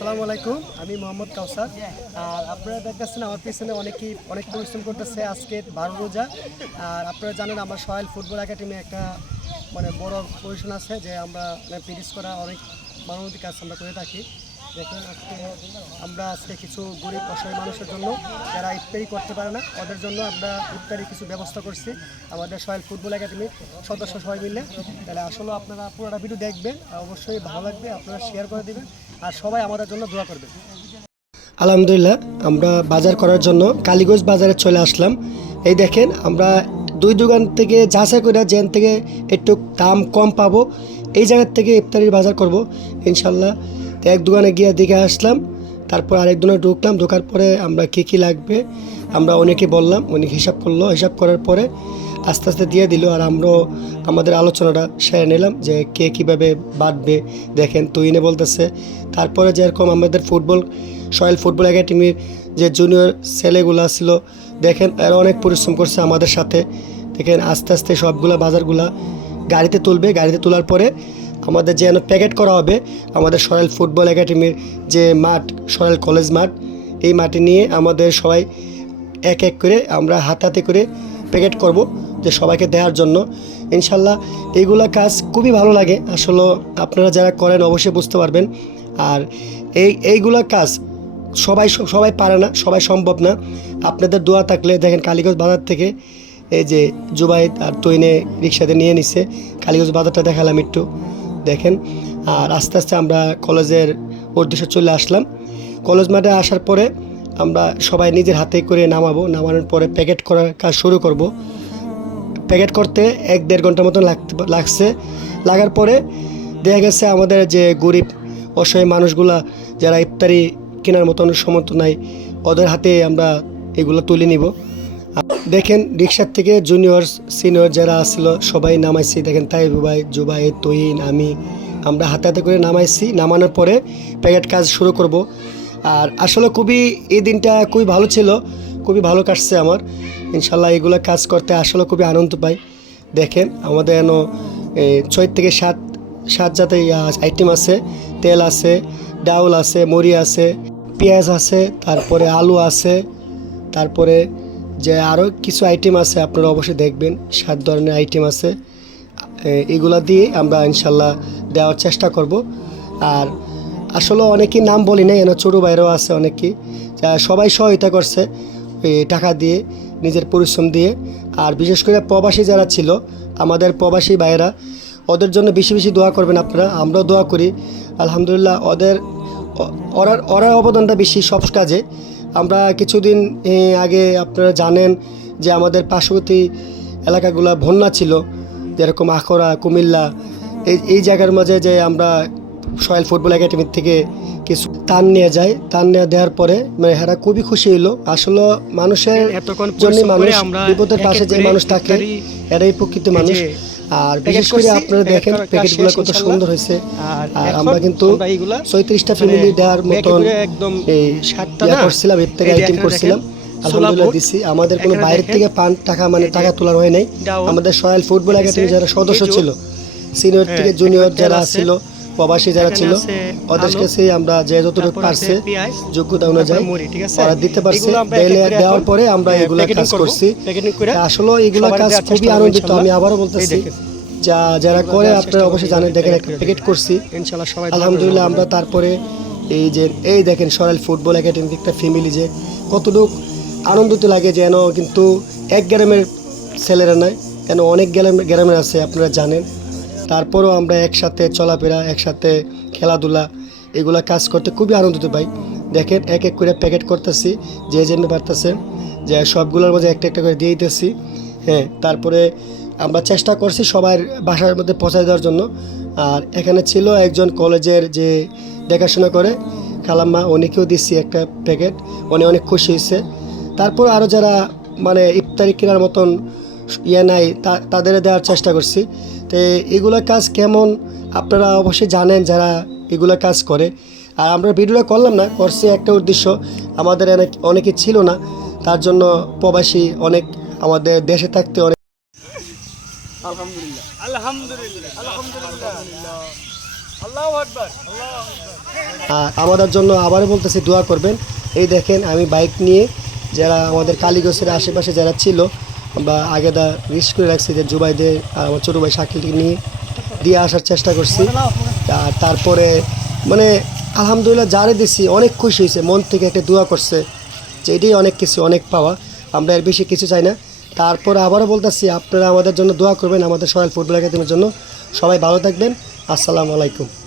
আসসালামু আলাইকুম, আমি মোহাম্মদ কাউসার। আর আপনারা দেখতেছেন আমার পিছনে অনেক পরিশ্রম করতেছে। আজকে 12 রোজা। আর আপনারা জানেন আমার সয়েল ফুটবল একাডেমি একটা বড় পজিশন আছে, যে আমরা প্র্যাকটিস করা অনেক মানবিক কাজ আমরা করে থাকি। দেখুন আমরা আজকে কিছু গরিব অসহায় মানুষের জন্য, যারা ইফতারি করতে পারে না, ওদের জন্য আমরা ইফতারি কিছু ব্যবস্থা করছি আমাদের সয়েল ফুটবল একাডেমির সদস্য সবাই মিলে। তাহলে আসলে আপনারা পুরোটা ভিডিও দেখবেন, অবশ্যই ভালো লাগবে, আপনারা শেয়ার করে দেবেন আর সবাই আমাদের জন্য দোয়া করবেন। আলহামদুলিল্লাহ, আমরা বাজার করার জন্য কালীগঞ্জ বাজারে চলে আসলাম। এই দেখেন, আমরা দুই দোকান থেকে যাচাই করে যেন থেকে একটু দাম কম পাবো, এই জায়গার থেকে ইফতারির বাজার করব ইনশাল্লাহ। তো এক দোকানে গিয়ে দেখে আসলাম, তারপর আরেক দোকানে ঢুকলাম। ঢোকার পরে আমরা কী লাগবে আমরা অনেকে বললাম, অনেক হিসাব করলো। হিসাব করার পরে আস্তে আস্তে দিয়ে দিল। আর আমরাও আমাদের আলোচনাটা সেরে নিলাম যে কে কীভাবে বাড়বে। দেখেন তুইনে বলতেছে। তারপরে যেরকম আমাদের সয়েল ফুটবল একাডেমির যে জুনিয়র ছেলেগুলো ছিল, দেখেন এরা অনেক পরিশ্রম করছে আমাদের সাথে। দেখেন আস্তে আস্তে সবগুলা বাজারগুলা গাড়িতে তুলবে। গাড়িতে তোলার পরে আমাদের যেন প্যাকেট করা হবে আমাদের সয়েল ফুটবল একাডেমির যে মাঠ, সয়েল কলেজ মাঠ, এই মাঠে নিয়ে আমাদের সবাই এক এক করে আমরা হাতে করে প্যাকেট করব, যে সবাইকে দেওয়ার জন্য ইনশাল্লাহ। এইগুলা কাজ খুবই ভালো লাগে আসলে, আপনারা যারা করেন অবশ্যই বুঝতে পারবেন। আর এইগুলা কাজ সবাই পারে না, সবাই সম্ভব না। আপনাদের দোয়া থাকলে দেখেন কালীগঞ্জ বাজার থেকে এই যে জুবাইদ আর তৈনে রিক্সাতে নিয়ে নিচ্ছে। কালীগঞ্জ বাজারটা দেখালাম একটু, দেখেন। আর আস্তে আস্তে আমরা কলেজের উদ্দেশ্যে চলে আসলাম। কলেজ মাঠে আসার পরে আমরা সবাই নিজের হাতে করে নামানোর পরে প্যাকেট করার কাজ শুরু করব। প্যাকেট করতে 1-1.5 ঘন্টার মতন লাগছে। লাগার পরে দেখা গেছে আমাদের যে গরিব অসহায় মানুষগুলা যারা ইফতারি কেনার মতন সমর্থ নাই, ওদের হাতে আমরা এগুলো তুলে নিব। দেখেন রিক্সার থেকে জুনিয়র সিনিয়র যারা আসলো সবাই নামাইছি। দেখেন তাইবু ভাই, জুবাই, তৈন, আমরা হাতে করে নামাইছি। নামানোর পরে প্যাকেট কাজ শুরু করব। আর আসলে এই দিনটা খুবই ভালো ছিল, খুবই ভালো কাটছে আমার ইনশাল্লাহ। এগুলো কাজ করতে আসলে খুবই আনন্দ পাই। দেখেন আমাদের যেন 6 থেকে 7 জাতের আইটেম আছে। তেল আছে, ডাউল আছে, মুড়ি আছে, পেঁয়াজ আছে, তারপরে আলু আছে, তারপরে যে আরও কিছু আইটেম আছে, আপনারা অবশ্যই দেখবেন। 7 ধরনের আইটেম আছে। এগুলা দিয়ে আমরা ইনশাল্লাহ দেওয়ার চেষ্টা করব। আর আসলে অনেকেই নাম বলি না, এনে ছোটো বাইরেও আছে অনেকেই, সবাই সহায়তা করছে টাকা দিয়ে, নিজের পরিশ্রম দিয়ে। আর বিশেষ করে প্রবাসী যারা ছিল, আমাদের প্রবাসী ভাইয়েরা, ওদের জন্য বেশি বেশি দোয়া করবেন আপনারা। আমরাও দোয়া করি আলহামদুলিল্লাহ। ওরা অবদানটা বেশি সব কাজে। আমরা কিছুদিন আগে আপনারা জানেন যে আমাদের পার্শ্ববর্তী এলাকাগুলো বন্যা ছিল, যেরকম আখড়া, কুমিল্লা, এই জায়গার মাঝে যে আমরা সয়েল ফুটবল একাডেমির থেকে কিছু ত্রাণ নিয়ে যাই। ত্রাণ নিয়ে দেওয়ার পরে এরা খুবই খুশি হইলো। আসলে মানুষের জন্য, মানুষ বিপদের পাশে যে মানুষ থাকে এরাই প্রকৃত মানুষ। আর বিশেষ করে আপনারা দেখেন প্যাকেটগুলো কত সুন্দর হয়েছে। আর আমরা কিন্তু 34টা ফ্যামিলি দেওয়ার মতন করছিলাম, ইফতারি আইটেম করছিলাম। আলহামদুলিল্লাহ দিছি। আমাদের কোনো বাইরের থেকে টাকা তোলার হয় নাই। আমাদের সয়েল ফুটবল একাডেমি যারা সদস্য ছিল, সিনিয়র থেকে জুনিয়র যারা ছিল, প্রবাসী যারা ছিল, ওদের কাছে আমরা যে যতটুকু পারছে যোগ্যতা অনুযায়ী ওরা দিতে পারছে। দেওয়ার পরে আমরা এগুলা কাজ করছি। আসলে এগুলা কাজ খুবই আনন্দিত। আমি আবারও বলতেছি, যারা করে আপনারা অবশ্যই জানেন। দেখেন একটা প্যাকেট করছি আলহামদুলিল্লাহ আমরা। তারপরে এই দেখেন সয়েল ফুটবল একাডেমির একটা ফ্যামিলি যে কতটুকু আনন্দিত লাগে, যেন কিন্তু এক গ্রামের ছেলেরা নয়, কেন অনেক গ্রামের আছে আপনারা জানেন। তারপরেও আমরা একসাথে চলাফেরা, একসাথে খেলাধুলা, এগুলা কাজ করতে খুবই আনন্দিত পাই। দেখেন এক এক করে প্যাকেট করতেছি, যে যেমনি পারতেছে, যে সবগুলোর মধ্যে একটা একটা করে দিয়ে দিতেছি। হ্যাঁ, তারপরে আমরা চেষ্টা করছি সবার বাসার মধ্যে পৌঁছায় দেওয়ার জন্য। আর এখানে ছিল একজন কলেজের যে দেখাশোনা করে খালাম্মা, উনিকেও দিচ্ছি একটা প্যাকেট। অনেক খুশি হয়েছে। তারপর আরও যারা ইফতারি কেনার মতন নাই, তাদের দেওয়ার চেষ্টা করছি। তো এগুলো কাজ কেমন আপনারা অবশ্যই জানেন যারা এগুলো কাজ করে। আর আমরা ভিডিওটা করলাম না, করছি একটা উদ্দেশ্য, আমাদের অনেকে ছিল না, তার জন্য প্রবাসী অনেক আমাদের দেশে থাকতে অনেক আলহামদুলিল্লাহ আলহামদুলিল্লাহ আলহামদুলিল্লাহ আল্লাহু আকবার আল্লাহু আকবার। আর আমাদের জন্য আবারও বলতেছি দোয়া করবেন। এই দেখেন আমি বাইক নিয়ে যারা আমাদের কালীগঞ্জের আশেপাশে যারা ছিল বা আগে দা রিস্ক করে রাখছি যে জুবাইদের আর আমার ছোটো ভাই শাকিলকে নিয়ে দিয়ে আসার চেষ্টা করছি। আর তারপরে মানে আলহামদুলিল্লাহ যারে দিছি অনেক খুশি হয়েছে, মন থেকে একটা দোয়া করছে যে এটাই অনেক কিছু, অনেক পাওয়া, আমরা এর বেশি কিছু চাই না। তারপর আবারও বলতেছি আপনারা আমাদের জন্য দোয়া করবেন, আমাদের সয়াল ফুটবল একাডেমির জন্য। সবাই ভালো থাকবেন, আসসালামু আলাইকুম।